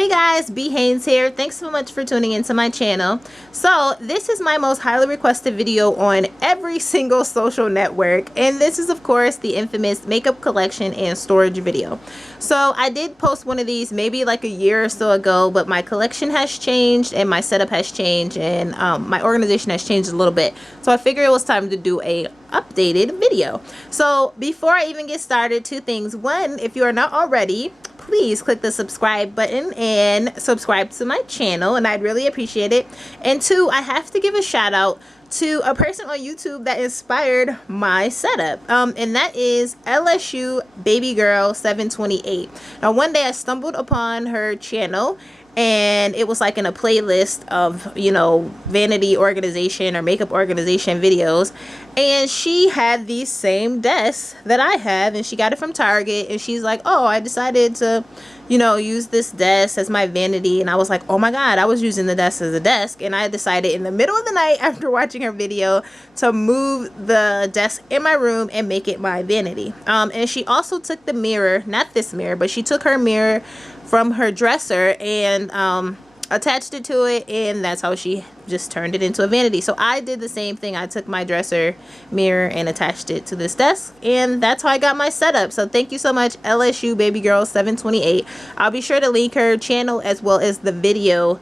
Hey guys, B Haynes here. Thanks so much for tuning into my channel. So this is my most highly requested video on every single social network, and this is of course the infamous makeup collection and storage video. So I did post one of these maybe like a year or so ago, but my collection has changed and my setup has changed, and my organization has changed a little bit. So I figured it was time to do a updated video. So before I even get started, two things. One, if you are not already, please click the subscribe button and subscribe to my channel, and I'd really appreciate it. And two, I have to give a shout out to a person on YouTube that inspired my setup, and that is LSU Baby Girl 728. Now one day I stumbled upon her channel, and it was like in a playlist of, you know, vanity organization or makeup organization videos, and she had the same desk that I have, and she got it from Target, and she's like, oh, I decided to, you know, use this desk as my vanity. And I was like, oh my god, I was using the desk as a desk, and I decided in the middle of the night after watching her video to move the desk in my room and make it my vanity. And she also took the mirror, not this mirror, but she took her mirror from her dresser and attached it to it, and that's how she just turned it into a vanity. So I did the same thing. I took my dresser mirror and attached it to this desk, and that's how I got my setup. So thank you so much, LSU Baby Girl 728. I'll be sure to link her channel as well as the video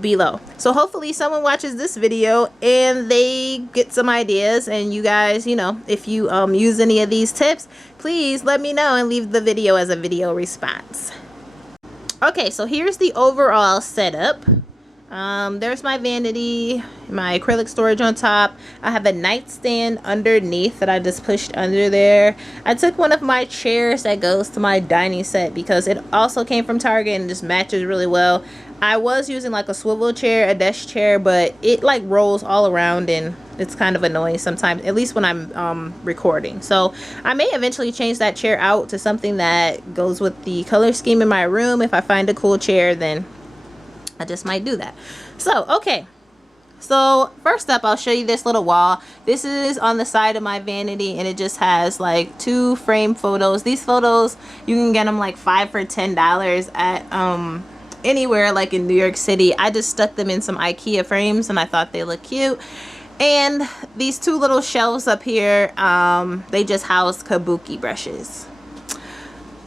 below. So hopefully someone watches this video and they get some ideas, and you guys, you know, if you use any of these tips, please let me know and leave the video as a video response. Okay, so here's the overall setup. There's my vanity, my acrylic storage on top. I have a nightstand underneath that I just pushed under there. I took one of my chairs that goes to my dining set because it also came from Target and just matches really well. I was using like a swivel chair, a desk chair, but it like rolls all around and it's kind of annoying sometimes, at least when I'm recording. So I may eventually change that chair out to something that goes with the color scheme in my room. If I find a cool chair, then I just might do that. So okay, so first up I'll show you this little wall. This is on the side of my vanity, and it just has like 2 frame photos. These photos, you can get them like $5 for $10 at anywhere like in New York City. I just stuck them in some IKEA frames and I thought they look cute. And these 2 little shelves up here, they just house kabuki brushes.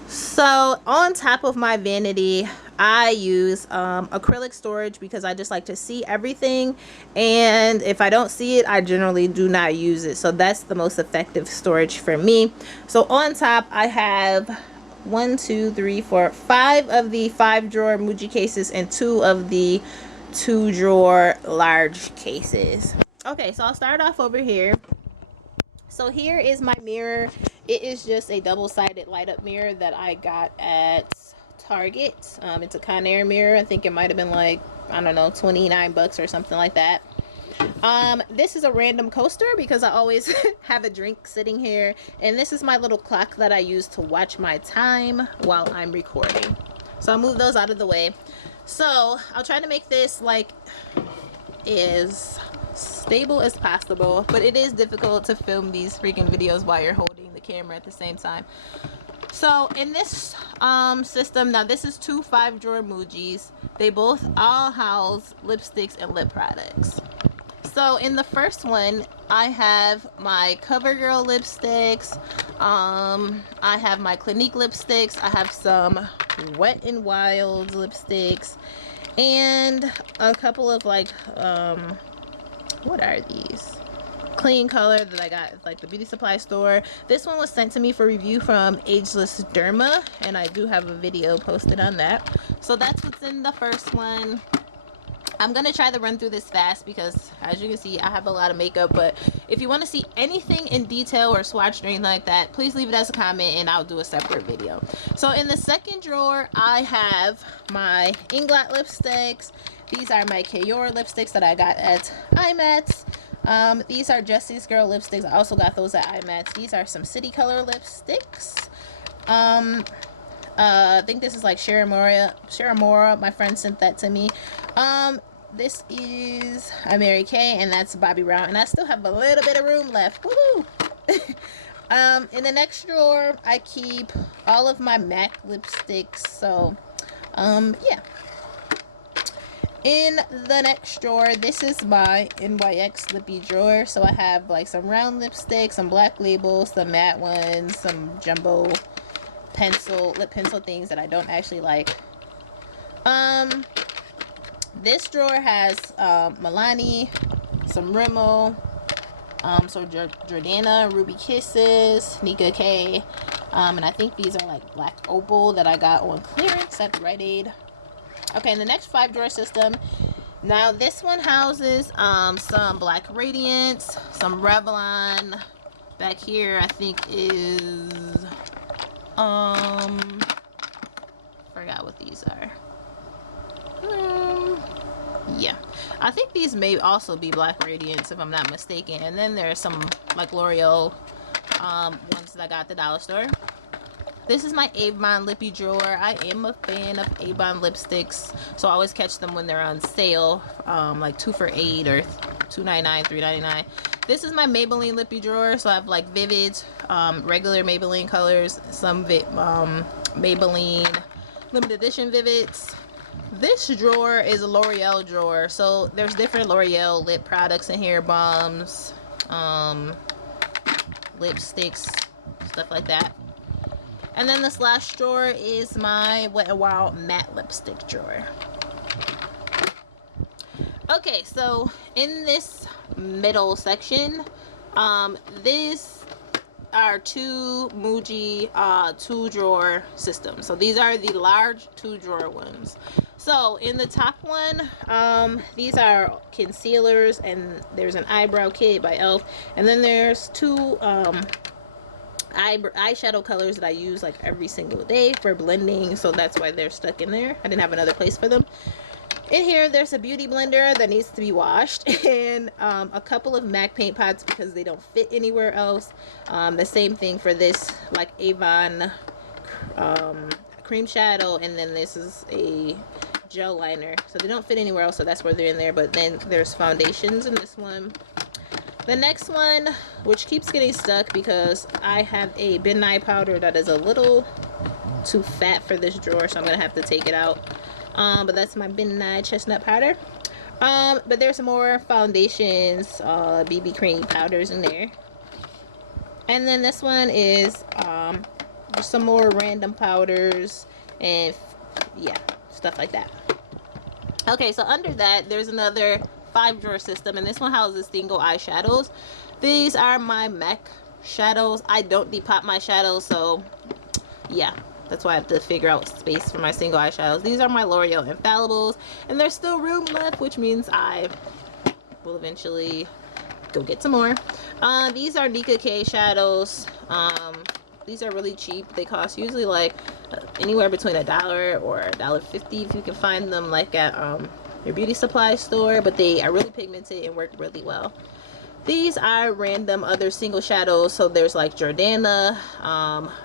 So on top of my vanity, I use acrylic storage because I just like to see everything, and if I don't see it, I generally do not use it. So that's the most effective storage for me. So on top I have 1, 2, 3, 4, 5 of the 5-drawer Muji cases and 2 of the 2-drawer large cases. Okay, so I'll start off over here. So here is my mirror. It is just a double-sided light-up mirror that I got at Target. It's a Conair mirror. I think it might have been like, I don't know, 29 bucks or something like that. This is a random coaster because I always have a drink sitting here, and this is my little clock that I use to watch my time while I'm recording. So I'll move those out of the way. So I'll try to make this like as stable as possible, but it is difficult to film these freaking videos while you're holding the camera at the same time. So in this system, now this is 2 5-drawer Mujis. They both all house lipsticks and lip products. So in the first one, I have my CoverGirl lipsticks. I have my Clinique lipsticks. I have some Wet n Wild lipsticks, and a couple of like what are these? Clean Color that I got at like the beauty supply store. This one was sent to me for review from Ageless Derma, and I do have a video posted on that. So that's what's in the first one. I'm gonna try to run through this fast because, as you can see, I have a lot of makeup, but if you want to see anything in detail or swatched or anything like that, please leave it as a comment and I'll do a separate video. So in the second drawer, I have my Inglot lipsticks. These are my Kyor lipsticks that I got at IMATS. These are Jesse's Girl lipsticks. I also got those at IMATS. These are some City Color lipsticks. I think this is like Sharamora. My friend sent that to me. This is a Mary Kay, and that's Bobbi Brown, and I still have a little bit of room left. Woohoo! In the next drawer, I keep all of my MAC lipsticks. So Yeah. In the next drawer, this is my NYX lippy drawer. So I have like some round lipsticks, some black labels, some matte ones, some jumbo lip pencil things that I don't actually like. This drawer has Milani, some Rimmel, so Jordana, Ruby Kisses, Nika K, and I think these are like black opal that I got on clearance at Rite Aid. Okay, in the next 5-drawer system, now this one houses some Black Radiance, some Revlon. Back here I think is forgot what these are. Yeah, I think these may also be Black Radiance if I'm not mistaken. And then there's some like L'Oreal ones that I got at the dollar store. This is my Avon lippy drawer. I am a fan of Avon lipsticks, so I always catch them when they're on sale, like 2 for $8 or $2.99, $3.99. This is my Maybelline lippy drawer, so I have like Vivid, regular Maybelline colors, some Maybelline limited edition Vivids. This drawer is a L'Oreal drawer, so there's different L'Oreal lip products in here, balms, lipsticks, stuff like that. And then this last drawer is my Wet n Wild matte lipstick drawer. Okay, so in this middle section, these are 2 Muji 2-drawer systems. So these are the large 2-drawer ones. So in the top one, these are concealers, and there's an eyebrow kit by e.l.f. And then there's 2 eyeshadow colors that I use like every single day for blending, so that's why they're stuck in there. I didn't have another place for them. In here there's a beauty blender that needs to be washed, and a couple of MAC paint pots because they don't fit anywhere else. The same thing for this like Avon cream shadow, and then this is a gel liner, so they don't fit anywhere else, so that's where they're in there. But then there's foundations in this one. The next one, which keeps getting stuck because I have a midnight powder that is a little too fat for this drawer, so I'm gonna have to take it out. But that's my midnight chestnut powder. But there's some more foundations, BB cream powders in there. And then this one is just some more random powders and yeah, stuff like that. Okay, so under that there's another 5-drawer system, and this one houses single eyeshadows. These are my MAC shadows. I don't depot my shadows, so yeah, that's why I have to figure out space for my single eyeshadows. These are my L'Oreal Infallibles, and there's still room left, which means I will eventually go get some more. These are Nika K shadows. These are really cheap. They cost usually like anywhere between $1 or $1.50 if you can find them like at your beauty supply store, but they are really pigmented and work really well. These are random other single shadows, so there's like Jordana,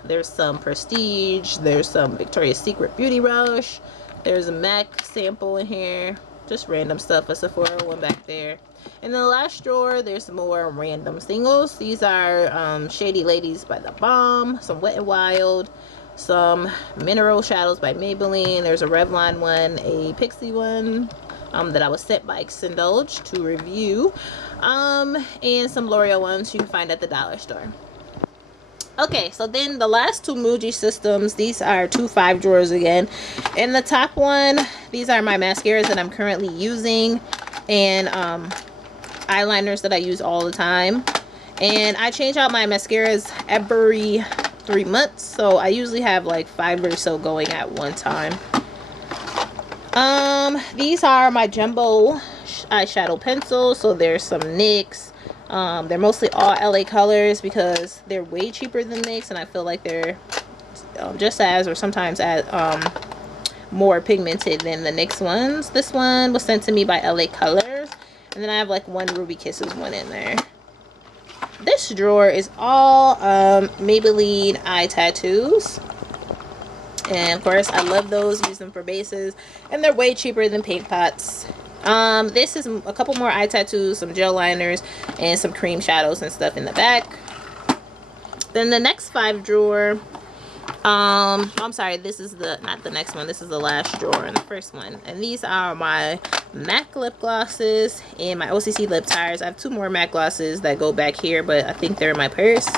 there's some Prestige, there's some Victoria's Secret Beauty Rush, there's a MAC sample in here, just random stuff, a Sephora one back there. In the last drawer there's some more random singles. These are Shady Ladies by The Balm, some Wet n Wild, some mineral shadows by Maybelline, there's a Revlon one, a Pixie one that I was sent by Xindulge to review, and some L'Oreal ones you can find at the dollar store. Okay, so then the last 2 Muji systems, these are 2 5-drawers again. In the top one, these are my mascaras that I'm currently using, and eyeliners that I use all the time. And I change out my mascaras every 3 months, so I usually have like 5 or so going at one time. These are my jumbo eyeshadow pencils, so there's some NYX. They're mostly all LA colors because they're way cheaper than NYX, and I feel like they're just as, or sometimes as more pigmented than the NYX ones. This one was sent to me by LA Colors, and then I have like one Ruby Kisses one in there. This drawer is all Maybelline eye tattoos. And of course I love those, use them for bases, and they're way cheaper than paint pots. This is a couple more eye tattoos, some gel liners, and some cream shadows and stuff in the back. Then the next 5 drawer I'm sorry, this is not the next one, this is the last drawer in the first one. And these are my MAC lip glosses and my OCC lip tires. I have 2 more MAC glosses that go back here, but I think they're in my purse.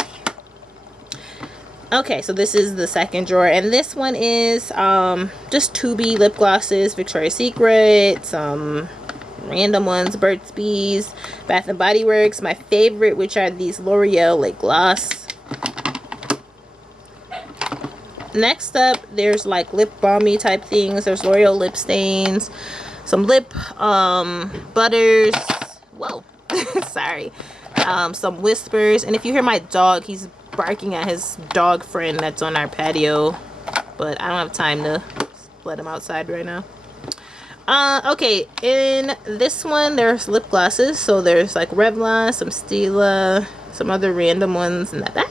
Okay, so this is the second drawer, and this one is just 2B lip glosses, Victoria's Secret, some random ones, Burt's Bees, Bath and Body Works, my favorite, which are these L'Oreal lip gloss. Next up, there's like lip balmy type things. There's L'Oreal lip stains, some lip butters, whoa sorry, some whispers. And if you hear my dog, he's barking at his dog friend that's on our patio, but I don't have time to let him outside right now. Okay, in this one there's lip glosses, so there's like Revlon, some Stila, some other random ones in the back.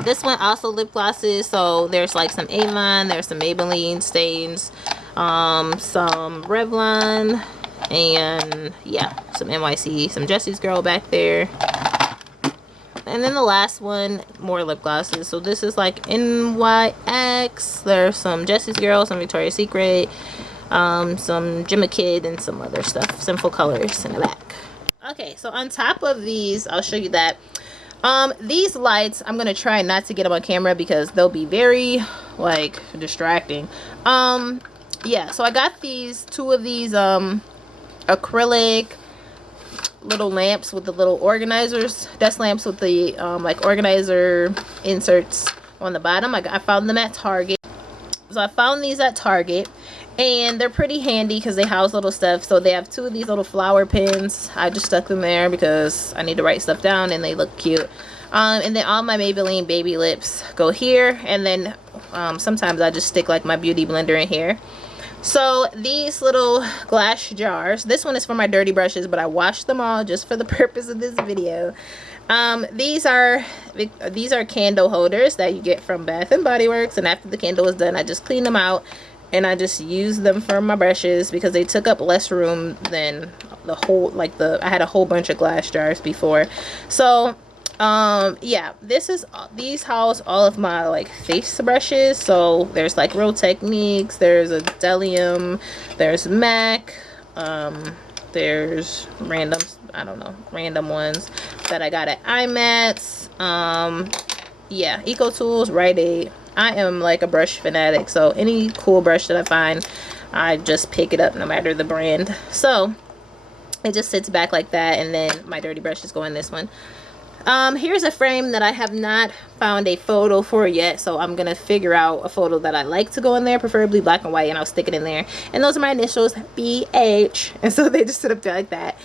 This one also lip glosses, so there's like some Avon, there's some Maybelline stains, some Revlon, and yeah, some NYC, some Jesse's Girl back there. And then the last one, more lip glosses. So this is like NYX. There's some Jesse's Girl, some Victoria's Secret, some Gemma Kid, and some other stuff. Sinful Colors in the back. Okay, so on top of these, I'll show you that. These lights, I'm gonna try not to get them on camera because they'll be very like distracting. Yeah, so I got these 2 of these acrylic little lamps with the little organizers, desk lamps with the like organizer inserts on the bottom. I found them at Target. So I found these at Target, and they're pretty handy because they house little stuff. So they have 2 of these little flower pins. I just stuck them there because I need to write stuff down and they look cute. And then all my Maybelline baby lips go here, and then sometimes I just stick like my beauty blender in here. So these little glass jars, this one is for my dirty brushes, but I washed them all just for the purpose of this video. These are candle holders that you get from Bath and Body Works, and after the candle is done, I just clean them out and I just use them for my brushes because they took up less room than the whole, like I had a whole bunch of glass jars before. So yeah, these house all of my like face brushes. So there's like Real Techniques, there's a Delium, there's MAC, there's random, I don't know, random ones that I got at IMATS. Yeah, Eco Tools, Rite Aid. I am like a brush fanatic, so any cool brush that I find, I just pick it up no matter the brand. So it just sits back like that, and then my dirty brushes go in this one. Here's a frame that I have not found a photo for yet, so I'm gonna figure out a photo that I like to go in there, preferably black and white, and I'll stick it in there. And those are my initials, BH, and so they just sit up there like that.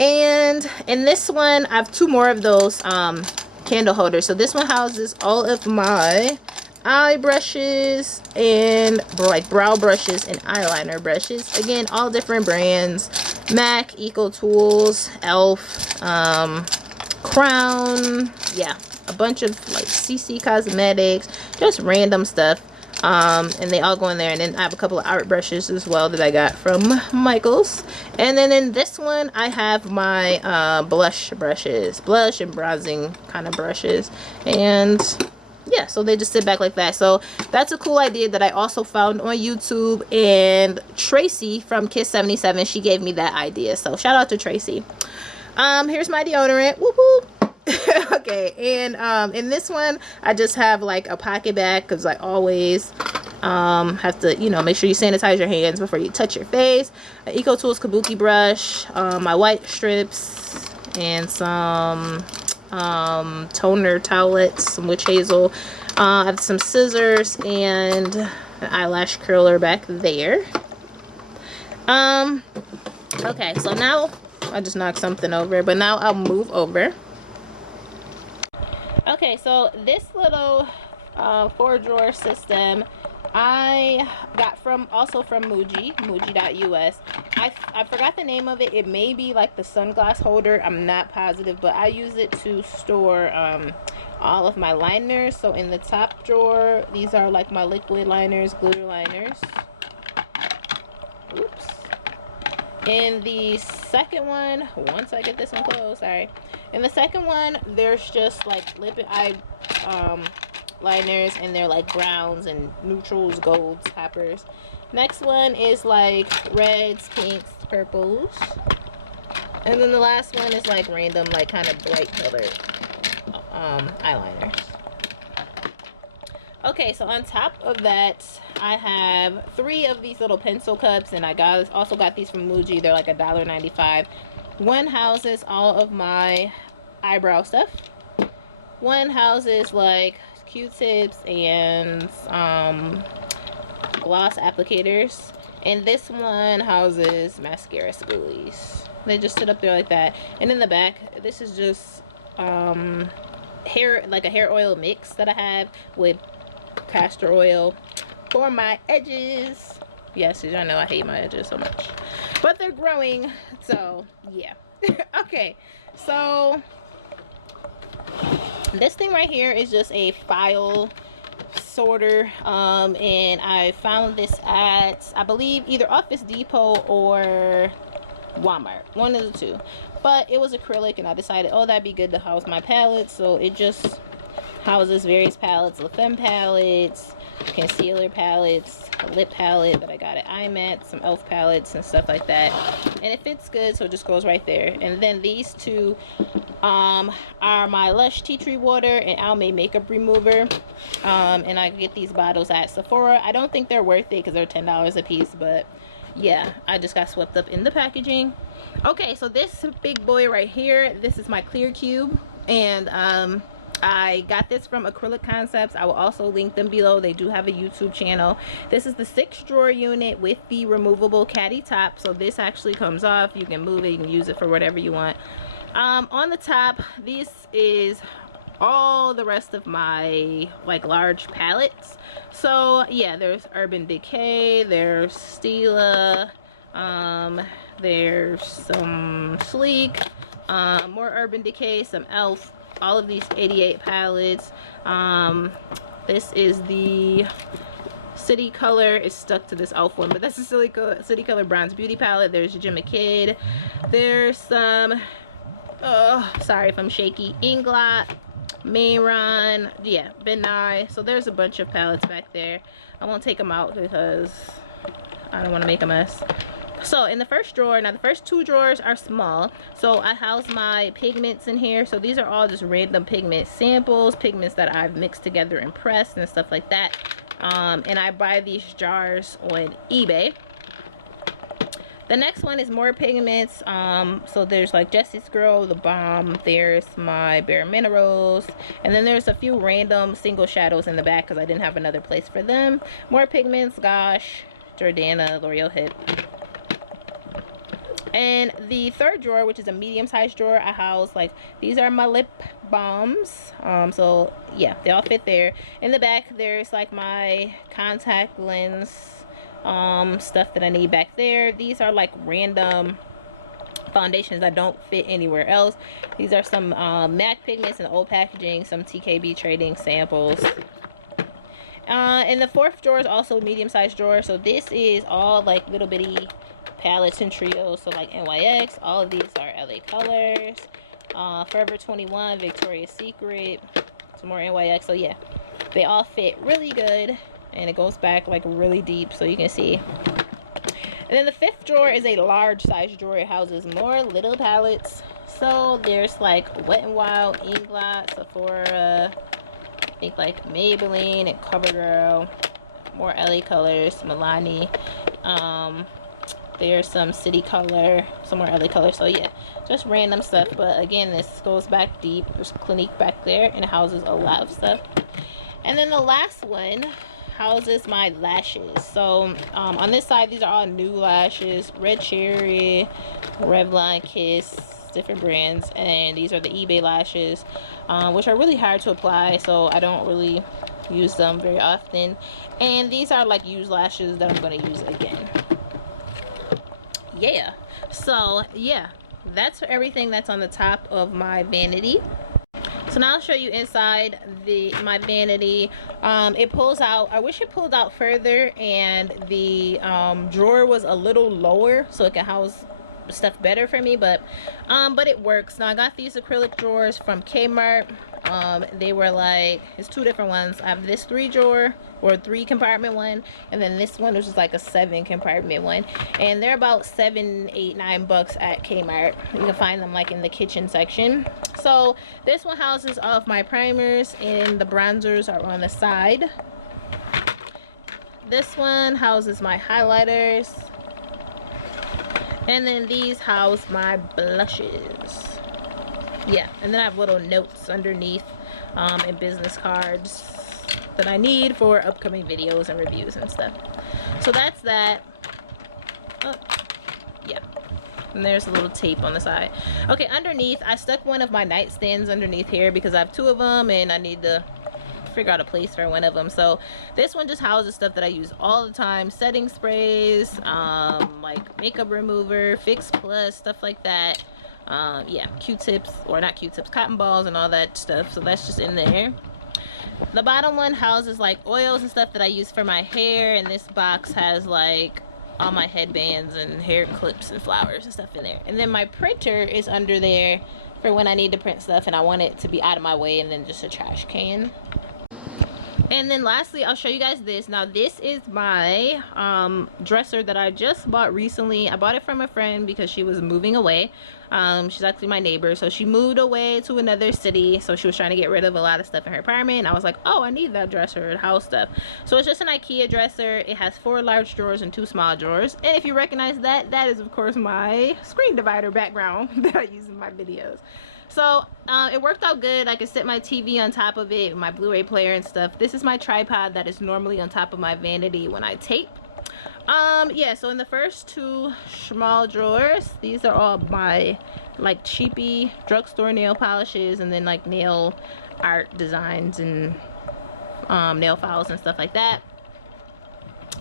And in this one, I have 2 more of those candle holders. So this one houses all of my eye brushes and like brow brushes and eyeliner brushes. Again, all different brands: MAC, Eco Tools, ELF, Crown, yeah, a bunch of like CC Cosmetics, just random stuff. And they all go in there. And then I have a couple of art brushes as well that I got from Michaels. And then in this one I have my blush brushes, blush and bronzing kind of brushes. And yeah, so they just sit back like that. So that's a cool idea that I also found on YouTube, and Tracy from Kiss77, she gave me that idea, so shout out to Tracy. Here's my deodorant. Whoop whoop. Okay, and in this one I just have like a pocket bag because I always have to, you know, make sure you sanitize your hands before you touch your face. An Eco Tools kabuki brush, my white strips, and some toner towelettes, some witch hazel. I have some scissors and an eyelash curler back there. Okay, so now I just knocked something over, but now I'll move over. Okay, so this little 4-drawer system I got also from Muji, Muji.us. I forgot the name of it. It may be like the sunglass holder, I'm not positive, but I use it to store all of my liners. So in the top drawer, these are like my liquid liners, glitter liners. Oops. In the second one, once I get this one closed, sorry. In the second one, there's just like liners, and they're like browns and neutrals, golds, coppers. Next one is like reds, pinks, purples. And then the last one is like random, like kind of bright colored eyeliners. Okay, so on top of that, I have 3 of these little pencil cups, and I also got these from Muji. They're like $1.95. One houses all of my eyebrow stuff. One houses like Q-tips and gloss applicators. And this one houses mascara spoolies. They just sit up there like that. And in the back, this is just hair, like a hair oil mix that I have with castor oil for my edges. Yes, I know I hate my edges so much, but they're growing, so yeah. Okay, so this thing right here is just a file sorter, and I found this at, I believe, either Office Depot or Walmart, one of the two. But it was acrylic, and I decided, oh, that'd be good to house my palettes. So it just houses various palettes, La Femme palettes, concealer palettes, a lip palette that I got at IMAT, some elf palettes and stuff like that. And it fits good, so it just goes right there. And then these two are my Lush Tea Tree Water and Almay Makeup Remover. And I get these bottles at Sephora. I don't think they're worth it because they're $10 a piece, but yeah, I just got swept up in the packaging. Okay, so this big boy right here, this is my clear cube, and I got this from Acrylic Concepts. I will also link them below. They do have a YouTube channel. This is the 6-drawer unit with the removable caddy top, so this actually comes off. You can move it, you can use it for whatever you want. On the top, this is all the rest of my like large palettes. So yeah, there's Urban Decay, there's Stila, there's some Sleek, more Urban Decay, some Elf, all of these 88 palettes. This is the City Color. Is stuck to this Elf one, but that's the City Color Bronze Beauty palette. There's Jim McKidd. There's some, sorry if I'm shaky, Inglot, Mayron, yeah, Ben Nye. So there's a bunch of palettes back there. I won't take them out because I don't want to make a mess. So in the first drawer, now the first 2 drawers are small, so I house my pigments in here. So these are all just random pigment samples, pigments that I've mixed together and pressed and stuff like that. And I buy these jars on eBay. The next one is more pigments. So there's like Jessie's Girl, The Bomb, there's my Bare Minerals, and then there's a few random single shadows in the back because I didn't have another place for them. More pigments, Gosh, Jordana, L'Oreal Hip. And the third drawer, which is a medium-sized drawer, I house like, these are my lip balms. So yeah, they all fit there. In the back, there's like my contact lens stuff that I need back there. These are like random foundations that don't fit anywhere else. These are some MAC pigments in the old packaging, some TKB trading samples. And the fourth drawer is also a medium-sized drawer. So this is all like little bitty palettes and trios. So like NYX, all of these are LA Colors, Forever 21, Victoria's Secret, some more NYX. So yeah, they all fit really good, and it goes back like really deep so you can see. And then the fifth drawer is a large size drawer. It houses more little palettes. So there's like Wet n Wild, Inglot, Sephora, I think like Maybelline and CoverGirl, more LA Colors, Milani, there's some City Color, some more LA Color. So yeah, just random stuff. But again, this goes back deep. There's Clinique back there, and it houses a lot of stuff. And then the last one houses my lashes. So on this side, these are all new lashes: Red Cherry, Revlon, Kiss, different brands. And these are the eBay lashes, which are really hard to apply, so I don't really use them very often. And these are like used lashes that I'm going to use again. Yeah, so yeah, that's everything that's on the top of my vanity. So now I'll show you inside my vanity. It pulls out. I wish it pulled out further and the drawer was a little lower so it can house stuff better for me, but it works. Now I got these acrylic drawers from Kmart. They were like, it's 2 different ones. I have this 3-drawer or 3-compartment one, and then this one which is like a 7-compartment one, and they're about $7, $8, $9 at Kmart. You can find them like in the kitchen section. So this one houses all of my primers, and the bronzers are on the side. This one houses my highlighters, and then these house my blushes. Yeah, and then I have little notes underneath and business cards that I need for upcoming videos and reviews and stuff. So that's that. Yeah, and there's a little tape on the side. Okay, underneath I stuck one of my nightstands underneath here because I have 2 of them and I need to figure out a place for one of them. So this one just houses stuff that I use all the time: setting sprays, like makeup remover, Fix Plus, stuff like that. Yeah, Q-tips, or not Q-tips, cotton balls and all that stuff. So that's just in there. The bottom one houses like oils and stuff that I use for my hair, and this box has like all my headbands and hair clips and flowers and stuff in there. And then my printer is under there for when I need to print stuff and I want it to be out of my way, and then just a trash can. And then lastly, I'll show you guys this. Now this is my dresser that I just bought recently. I bought it from a friend because she was moving away. She's actually my neighbor, so she moved away to another city, so she was trying to get rid of a lot of stuff in her apartment, and I was like, oh, I need that dresser and house stuff. So it's just an IKEA dresser. It has 4 large drawers and 2 small drawers, and if you recognize that, that is of course my screen divider background that I use in my videos. So it worked out good. I could set my TV on top of it, my Blu-ray player and stuff. This is my tripod that is normally on top of my vanity when I tape. Yeah, so in the first 2 small drawers, these are all my like cheapy drugstore nail polishes, and then like nail art designs and nail files and stuff like that.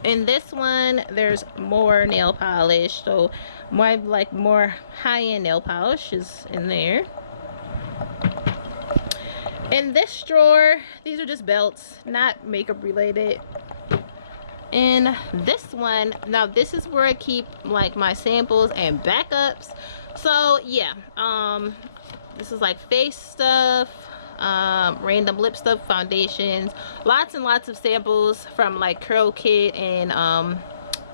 In this one, there's more nail polish, so my like more high-end nail polish is in there. In this drawer, these are just belts, not makeup related. In this one, now this is where I keep like my samples and backups. So yeah, this is like face stuff, random lip stuff, foundations, lots and lots of samples from like Curl Kit and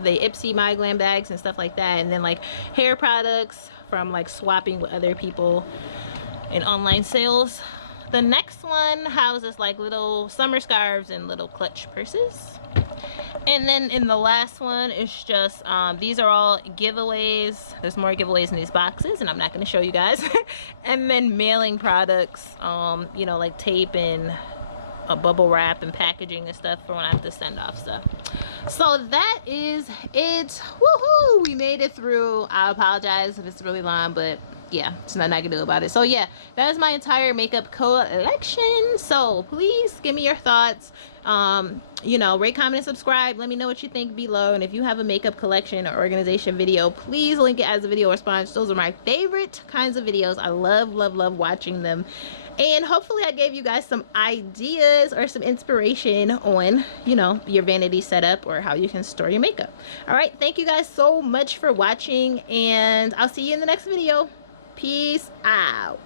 the Ipsy My Glam bags and stuff like that, and then like hair products from like swapping with other people in online sales. The next one houses like little summer scarves and little clutch purses. And then in the last one, it's just these are all giveaways. There's more giveaways in these boxes, and I'm not going to show you guys. And then mailing products, you know, like tape and a bubble wrap and packaging and stuff for when I have to send off stuff. So that is it. Woohoo! We made it through. I apologize if it's really long, but yeah, it's nothing I can do about it. So yeah, that is my entire makeup collection. So please give me your thoughts. You know, rate, comment, and subscribe. Let me know what you think below. And if you have a makeup collection or organization video, please link it as a video response. Those are my favorite kinds of videos. I love watching them. And hopefully I gave you guys some ideas or some inspiration on, you know, your vanity setup or how you can store your makeup. All right, thank you guys so much for watching, and I'll see you in the next video. Peace out.